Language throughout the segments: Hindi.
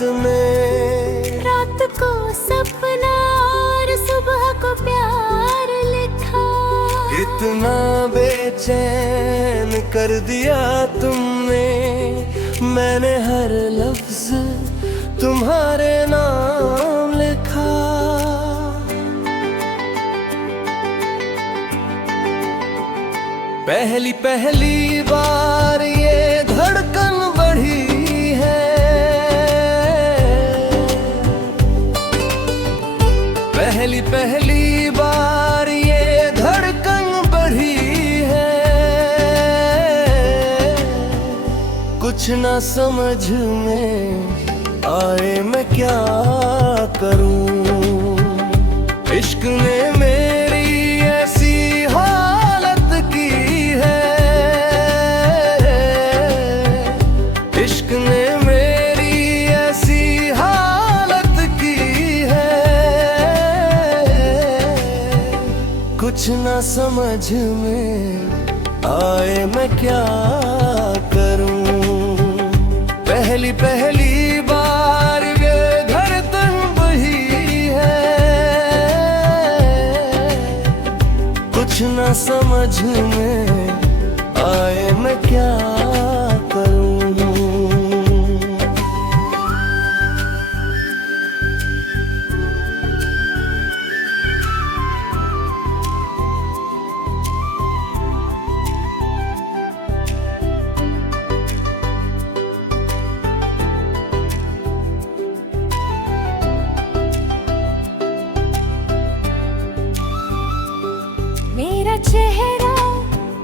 रात में। रात को सपना और सुबह को प्यार लिखा। इतना बेचैन कर दिया तुमने, मैंने हर लफ्ज तुम्हारे नाम लिखा। पहली पहली बार ये धड़कन बढ़ी है, पहली पहली बार ये धड़कन बढ़ी है। कुछ ना समझ में आए मैं क्या करूं, इश्क ने मेरी ऐसी हालत की है, इश्क ने मेरी ऐसी हालत की है। कुछ ना समझ में आए मैं क्या करूं, पहली पहली बार ये धड़कन बही है। कुछ ना समझ में आए मैं क्या करूं। मेरा चेहरा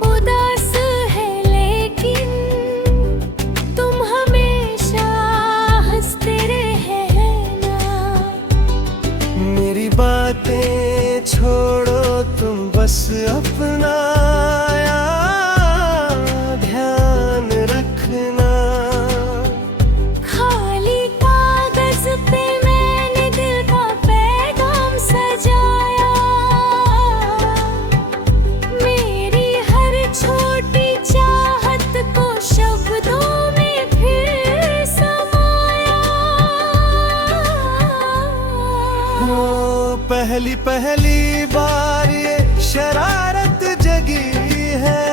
उदास है लेकिन तुम हमेशा हंसते रहना। मेरी बातें छोड़ो तुम बस अपना ध्यान रखना। खाली कागज पे मैंने दिल का पैगाम सजाया। मेरी हर छोटी चाहत को शब्दों में फिर समाया। ओ पहली पहली बार ये शरारत जगी है,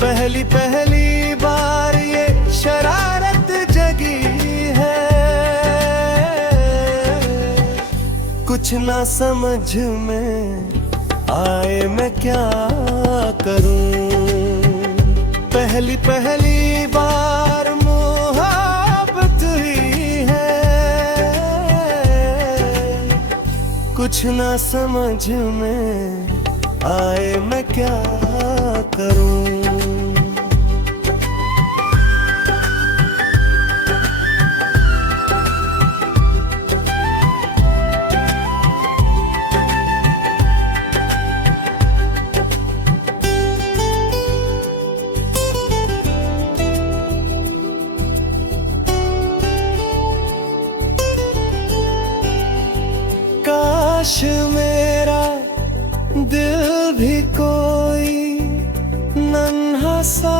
पहली पहली बार ये शरारत जगी है। कुछ ना समझ में आए मैं क्या करूं, पहली पहली बार मोहब्बत हुई है। कुछ ना समझ में आए मैं क्या करूं। काश मेरा दिल भी कोई नन्हा सा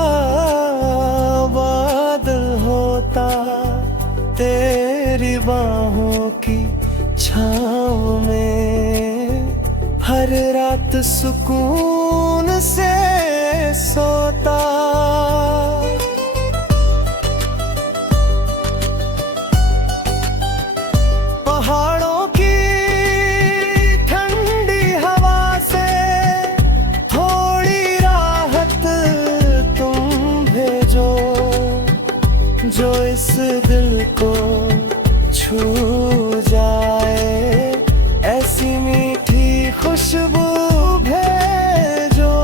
बादल होता, तेरी बाहों की छाँव में हर रात सुकून से सोता। पहाड़ों की ठंडी हवा से थोड़ी राहत तुम भेजो, जो इस दिल को छू जाए। ऐसी मीठी खुशबू भेजो।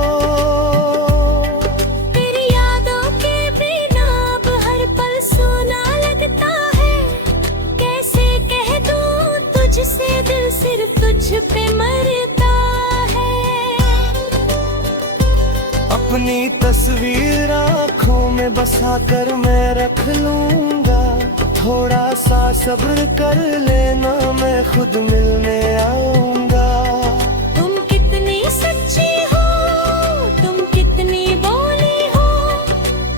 तेरी यादों के बिना अब हर पल सोना लगता है। कैसे कह दूं तुझसे दिल सिर्फ तुझ पे मरता है। अपनी तस्वीर आँखों में बसा कर मैं रख लूंगा। थोड़ा सा सब्र कर लेना, मैं खुद मिलने आऊंगा। तुम कितनी सच्ची हो, तुम कितनी बोली हो,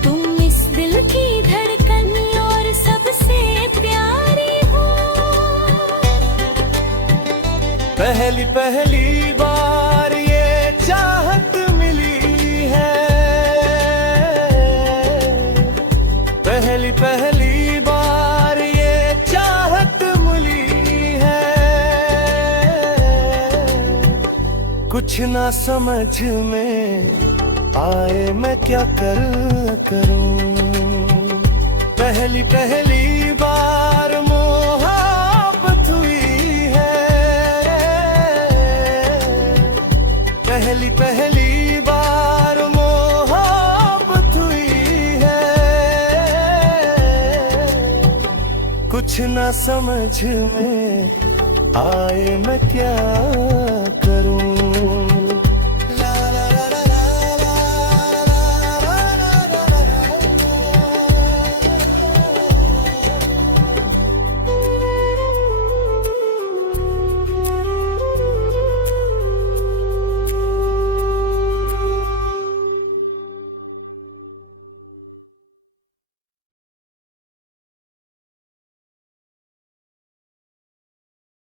तुम इस दिल की धड़कन पहली पहली बार ये चाहत मिली है, पहली पहली बार ये चाहत मिली है। कुछ ना समझ में आए मैं क्या करूं, पहली पहली बार मोहब्बत हुई है, पहली पहली बार मोहब्बत हुई है। कुछ ना समझ में आए मैं क्या करूं।